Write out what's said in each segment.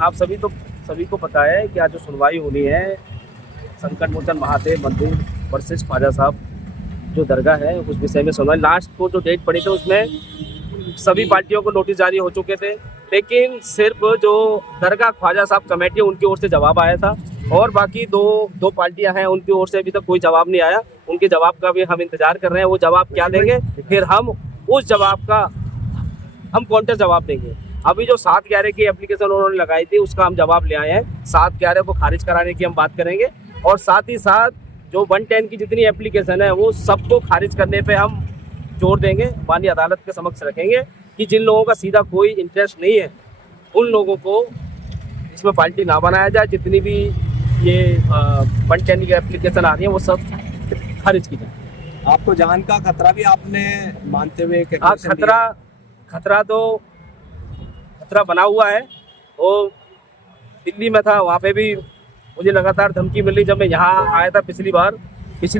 आप सभी को पता है कि आज जो सुनवाई होनी है संकट मोचन महादेव मंदिर वर्सेस ख्वाजा साहब जो दरगाह है उस विषय में सुनवाई लास्ट को जो डेट पड़ी थी उसमें सभी पार्टियों को नोटिस जारी हो चुके थे, लेकिन सिर्फ जो दरगाह ख्वाजा साहब कमेटी है उनकी ओर से जवाब आया था और बाकी दो पार्टियां हैं उनकी ओर से अभी तक कोई जवाब नहीं आया। उनके जवाब का भी हम इंतजार कर रहे हैं, वो जवाब क्या देंगे फिर हम उस जवाब का हम काउंटर जवाब देंगे। अभी जो 7/11 की एप्लीकेशन उन्होंने लगाई थी उसका हम जवाब ले आए हैं, 7/11 को खारिज कराने की हम बात करेंगे और साथ ही साथ जो 110 की जितनी एप्लीकेशन है वो सबको खारिज करने पे हम जोर देंगे, माननीय अदालत के समक्ष रखेंगे कि जिन लोगों का सीधा कोई इंटरेस्ट नहीं है उन लोगों को इसमें पार्टी ना बनाया जाए। जितनी भी ये 110 की एप्लीकेशन आ रही है वो सब खारिज की जाए। आपको जान का खतरा भी आपने मानते हुए खतरा बना हुआ है। वो दिल्ली में था, वहाँ पे भी मुझे लगातार धमकी मिली। जब मैं यहाँ आया था पिछली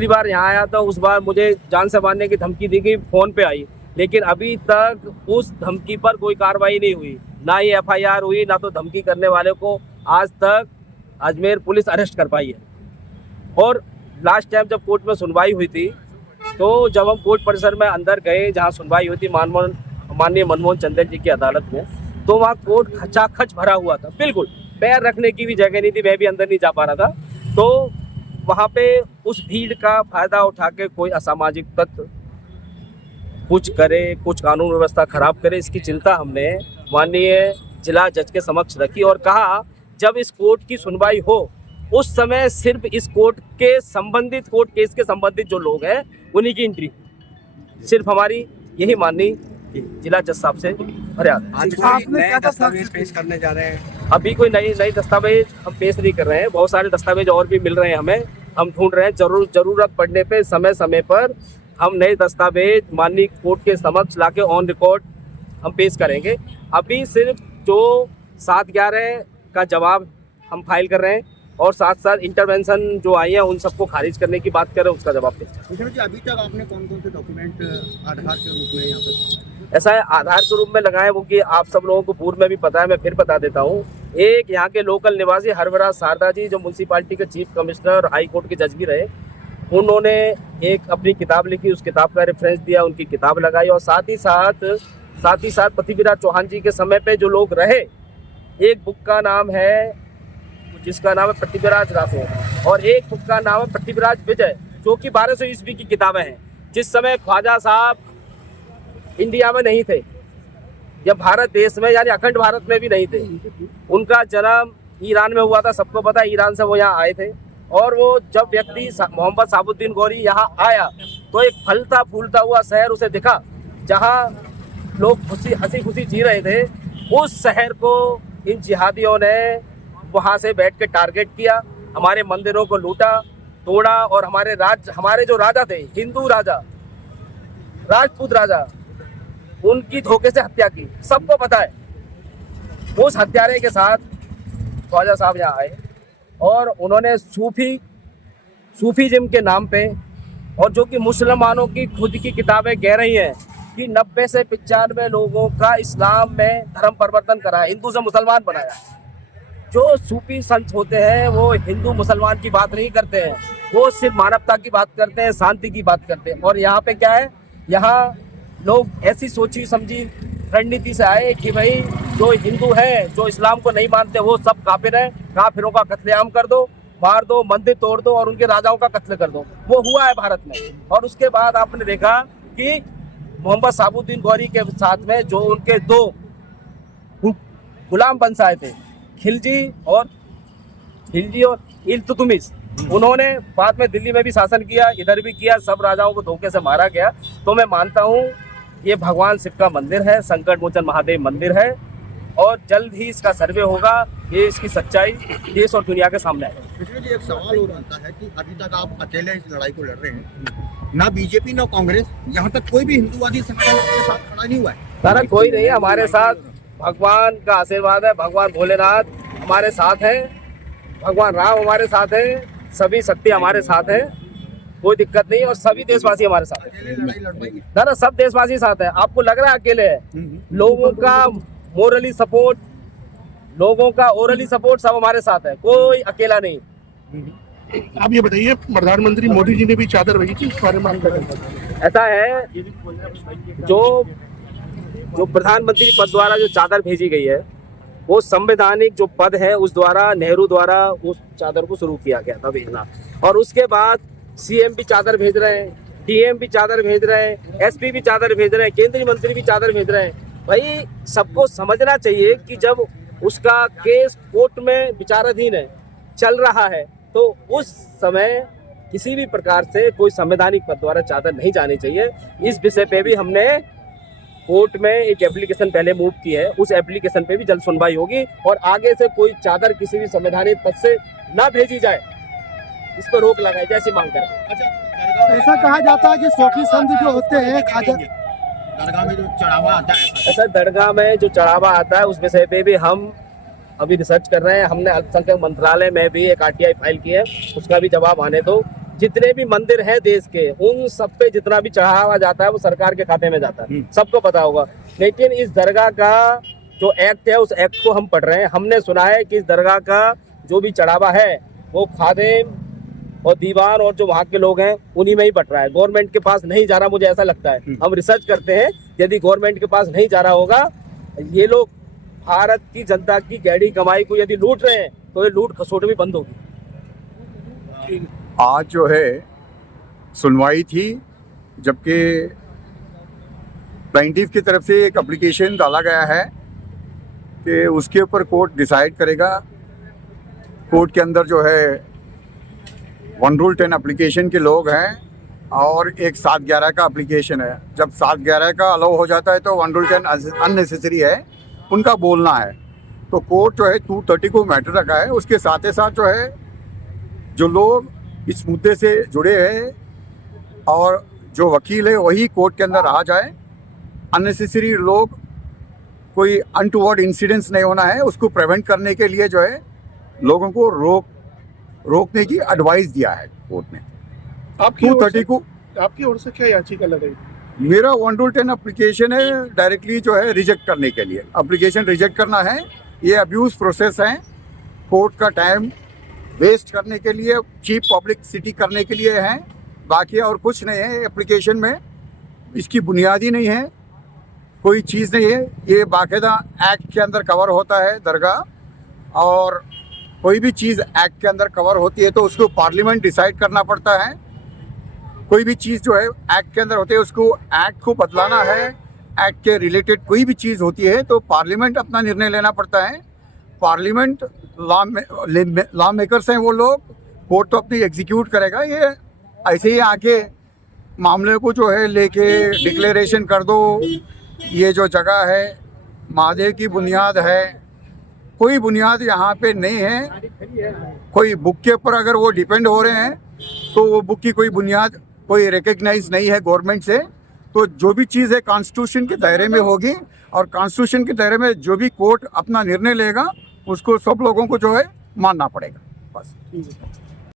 बार यहाँ आया था उस बार मुझे जान से मारने की धमकी दी गई, फ़ोन पे आई, लेकिन अभी तक उस धमकी पर कोई कार्रवाई नहीं हुई, ना ही FIR हुई, ना तो धमकी करने वाले को आज तक अजमेर पुलिस अरेस्ट कर पाई है। और लास्ट टाइम जब कोर्ट में सुनवाई हुई थी तो जब हम कोर्ट परिसर में अंदर गए जहाँ सुनवाई हुई थी माननीय मनमोहन चंदेल जी की अदालत में, तो वहाँ कोर्ट खचाखच भरा हुआ था, बिल्कुल पैर रखने की भी जगह नहीं थी, मैं भी अंदर नहीं जा पा रहा था। तो वहाँ पे उस भीड़ का फायदा उठा के कोई असामाजिक तत्व कुछ करे, कुछ कानून व्यवस्था खराब करे, इसकी चिंता हमने माननीय जिला जज के समक्ष रखी और कहा जब इस कोर्ट की सुनवाई हो उस समय सिर्फ इस कोर्ट केस के संबंधित जो लोग हैं उन्हीं की एंट्री, सिर्फ हमारी यही माननी जिला जज साहब से फरियाद। आज कोई नए दस्तावेज पेश करने जा रहे हैं? अभी कोई नई दस्तावेज हम पेश नहीं कर रहे हैं, बहुत सारे दस्तावेज और भी मिल रहे हैं हमें, हम ढूंढ रहे हैं। जरूरत पड़ने पे समय पर हम नए दस्तावेज माननीय कोर्ट के समक्ष लाके ऑन रिकॉर्ड हम पेश करेंगे। अभी सिर्फ जो 7/11 का जवाब हम फाइल कर रहे हैं और साथ साथ इंटरवेंशन जो आई है उन सबको खारिज करने की बात कर रहे हैं, उसका जवाब पेश करें। जी, अभी तक आपने कौन से डॉक्यूमेंट आधार के रूप में यहाँ पर? ऐसा है, आधार के रूप में लगाए वो कि आप सब लोगों को पूर्व में भी पता है, मैं फिर बता देता हूँ। एक यहाँ के लोकल निवासी हरवराज शारदा जी जो म्यूनसिपालिटी के चीफ कमिश्नर हाई कोर्ट के जज भी रहे, उन्होंने एक अपनी किताब लिखी, उस किताब का रेफरेंस दिया, उनकी किताब लगाई और साथ ही साथ पृथ्वीराज चौहान जी के समय पे जो लोग रहे, एक बुक का नाम है जिसका नाम है पृथ्वीराज राठौर और एक बुक का नाम है पृथ्वीराज विजय, जो कि 1200 ईस्वी की किताबें हैं। जिस समय ख्वाजा साहब इंडिया में नहीं थे या भारत देश में यानी अखंड भारत में भी नहीं थे, उनका जन्म ईरान में हुआ था, सबको पता है, ईरान से वो यहाँ आए थे। और वो जब व्यक्ति मोहम्मद साबुद्दीन गौरी यहाँ आया तो एक फलता फूलता हुआ शहर उसे दिखा जहाँ लोग हंसी खुशी जी रहे थे। उस शहर को इन जिहादियों ने वहाँ से बैठ के टारगेट किया, हमारे मंदिरों को लूटा तोड़ा और हमारे जो राजा थे, हिंदू राजा, राजपूत राजा, उनकी धोखे से हत्या की, सबको पता है। उस हत्यारे के साथ ख्वाजा साहब यहाँ आए और उन्होंने सूफीज़्म के नाम पे, और जो कि मुसलमानों की खुद की किताबें कह रही हैं कि 90 से 95 लोगों का इस्लाम में धर्म परिवर्तन करा, हिंदू से मुसलमान बनाया। जो सूफी संत होते हैं वो हिंदू मुसलमान की बात नहीं करते हैं, वो सिर्फ मानवता की बात करते हैं, शांति की बात करते हैं। और यहाँ पे क्या है, यहाँ लोग ऐसी सोची समझी रणनीति से आए कि भाई जो हिंदू हैं, जो इस्लाम को नहीं मानते, वो सब काफिर हैं, काफिरों का कत्लेआम कर दो, मार दो, मंदिर तोड़ दो और उनके राजाओं का कत्ल कर दो। वो हुआ है भारत में। और उसके बाद आपने देखा कि मोहम्मद साबुद्दीन गौरी के साथ में जो उनके 2 गुलाम वंशाए थे, खिलजी और इल्तुतमिश, उन्होंने बाद में दिल्ली में भी शासन किया, इधर भी किया, सब राजाओं को धोखे से मारा गया। तो मैं मानता हूँ ये भगवान शिव का मंदिर है, संकट मोचन महादेव मंदिर है और जल्द ही इसका सर्वे होगा, ये इसकी सच्चाई देश और दुनिया के सामने है। कृष्ण जी, एक सवाल और बनता है कि अभी तक आप अकेले इस लड़ाई को लड़ रहे हैं, ना बीजेपी ना कांग्रेस, यहाँ तक कोई भी हिंदूवादी संगठन आपके साथ खड़ा नहीं हुआ है? सारा कोई नहीं है, हमारे साथ भगवान का आशीर्वाद है, भगवान भोलेनाथ हमारे साथ है, भगवान राम हमारे साथ है, सभी शक्ति हमारे साथ है, कोई दिक्कत नहीं। और सभी देशवासी हमारे साथ है, ना सब देशवासी साथ है। आपको लग रहा है अकेले है, लोगों का मोरली सपोर्ट, लोगों का ओरली सपोर्ट सब हमारे साथ है, कोई अकेला नहीं। आप ये बताइए, प्रधानमंत्री मोदी जी ने भी चादर भेजी थी, इस बारे में आपका क्या कहना है? ऐसा है, जो प्रधानमंत्री पद द्वारा जो चादर भेजी गई है, वो संवैधानिक जो पद है उस द्वारा, नेहरू द्वारा उस चादर को शुरू किया गया था भेजना। और उसके बाद सीएम भी चादर भेज रहे हैं, डीएम भी चादर भेज रहे हैं, एसपी भी चादर भेज रहे हैं, केंद्रीय मंत्री भी चादर भेज रहे हैं। भाई सबको समझना चाहिए कि जब उसका केस कोर्ट में विचाराधीन है, चल रहा है, तो उस समय किसी भी प्रकार से कोई संवैधानिक पद द्वारा चादर नहीं जानी चाहिए। इस विषय पे भी हमने कोर्ट में एक एप्लीकेशन पहले मूव की है, उस एप्लीकेशन पे भी जल्द सुनवाई होगी और आगे से कोई चादर किसी भी संवैधानिक पद से ना भेजी जाए, इस पर रोक लगाई जाए, ऐसी मांग करें। ऐसा कहा जाता है कि सोखी संत जो होते हैं खाजा दरगाह में जो चढ़ावा आता है, ऐसा दरगाह में जो चढ़ावा आता है उस विषय पे भी हम अभी रिसर्च कर रहे हैं। हमने अल्पसंख्यक मंत्रालय में भी एक आरटीआई फाइल की है, उसका भी जवाब आने दो। जितने भी मंदिर हैं देश के, उन सब पे जितना भी चढ़ावा जाता है वो सरकार के खाते में जाता है, सबको पता होगा। लेकिन इस दरगाह का जो एक्ट है, उस एक्ट को हम पढ़ रहे हैं। हमने सुना है कि इस दरगाह का जो भी चढ़ावा है वो खादिम और दीवान और जो वहाँ के लोग हैं उन्हीं में ही बट रहा है, गवर्नमेंट के पास नहीं जा रहा, मुझे ऐसा लगता है। हम रिसर्च करते हैं, यदि गवर्नमेंट के पास नहीं जा रहा होगा, ये लोग भारत की जनता की गहरी कमाई को यदि लूट रहे हैं, तो ये लूट खसोट भी बंद होगी। आज जो है सुनवाई थी, जबकि प्लेंटिफ की तरफ से एक एप्लीकेशन डाला गया है कि उसके ऊपर कोर्ट डिसाइड करेगा। कोर्ट के अंदर जो है 1 Rule 10 एप्लीकेशन के लोग हैं और एक 7/11 का एप्लीकेशन है। जब 7/11 का अलाउ हो जाता है तो 1 Rule 10 अननेसेसरी है, उनका बोलना है। तो कोर्ट जो है 230 को मैटर रखा है। उसके साथ ही साथ जो है जो लोग इस मुद्दे से जुड़े हैं और जो वकील है वही कोर्ट के अंदर आ जाए। अननेसेसरी लोग, कोई अनटूवर्ड इंसिडेंट्स नहीं होना है, उसको प्रिवेंट करने के लिए जो है लोगों को रोकने की एडवाइस दिया है कोर्ट ने। आपकी 230 को आपकी ओर से क्या याचिका लगाई? मेरा 1 Rule 10 एप्लीकेशन है डायरेक्टली जो है रिजेक्ट करने के लिए। एप्लीकेशन रिजेक्ट करना है, ये अब्यूज़ प्रोसेस है, कोर्ट का टाइम वेस्ट करने के लिए, चीप पब्लिसिटी करने के लिए है, बाकी और कुछ नहीं है। एप्लीकेशन में इसकी बुनियादी नहीं है, कोई चीज़ नहीं है। ये बाकायदा एक्ट के अंदर कवर होता है दरगाह, और कोई भी चीज़ एक्ट के अंदर कवर होती है तो उसको पार्लियामेंट डिसाइड करना पड़ता है। कोई भी चीज़ जो है एक्ट के अंदर होती है उसको एक्ट को बदलाना है, एक्ट के रिलेटेड कोई भी चीज़ होती है तो पार्लियामेंट अपना निर्णय लेना पड़ता है। पार्लियामेंट लॉ मेकर्स हैं वो लोग, कोर्ट तो अपनी एग्जीक्यूट करेगा। ये ऐसे ही आके मामले को जो है लेके डिक्लेरेशन कर दो, ये जो जगह है महादेव की बुनियाद है, कोई बुनियाद यहाँ पे नहीं है। कोई बुक के ऊपर अगर वो डिपेंड हो रहे हैं तो वो बुक की कोई बुनियाद कोई रिकग्नाइज नहीं है गवर्नमेंट से। तो जो भी चीज़ है कॉन्स्टिट्यूशन के दायरे में होगी, और कॉन्स्टिट्यूशन के दायरे में जो भी कोर्ट अपना निर्णय लेगा उसको सब लोगों को जो है मानना पड़ेगा, बस।